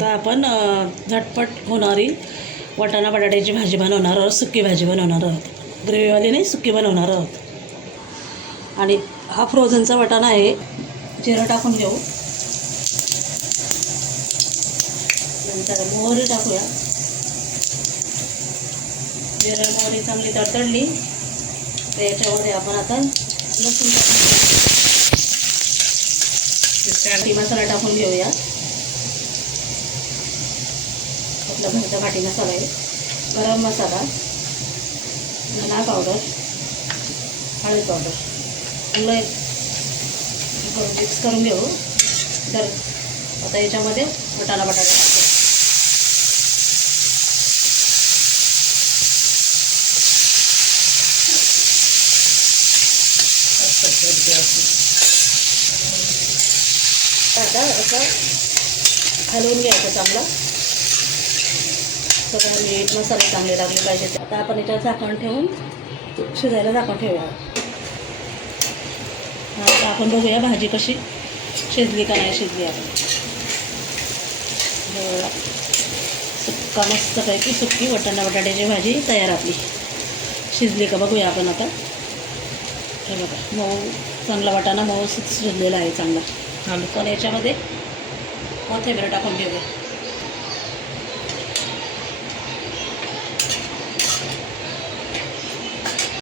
आता आपण झटपट होणारी वाटाणा बटाट्याची भाजी बनवणार आहोत. सुकी भाजी बनवणार आहोत. ग्रेव्हीवाली नाही, सुकी बनवणार आहोत. आणि हा फ्रोझनचा वाटाणा आहे. जिरं टाकून घेऊ. नंतर मोहरी टाकूया. जिरं मोहरी चांगली तडतडली तर याच्यामध्ये आपण आता लसूण टाकून मसाला टाकून घेऊया. आपला घरचा घाटी मसाला आहे. गरम मसाला, धना पावडर, हळद पावडर चांगलं मिक्स करून घेऊ. तर आता याच्यामध्ये वाटाणा बटाटा टाकतो. आता असं हलवून घ्यायचं चांगलं. सगळं मीठ मसाले चांगले लागले पाहिजे. आता आपण याच्यावर झाकण ठेवून शिजायला झाकण ठेवूया. आता आपण बघूया भाजी कशी शिजली का नाही शिजली. आपण सुक्का मस्तपैकी सुक्की वाटाणा बटाट्याची भाजी तयार आपली. शिजली का बघूया आपण आता. हे बघा मऊ चांगला वाटाणा मऊ शिजलेला आहे चांगला. पण याच्यामध्ये कोथिंबीर टाकून घेऊया.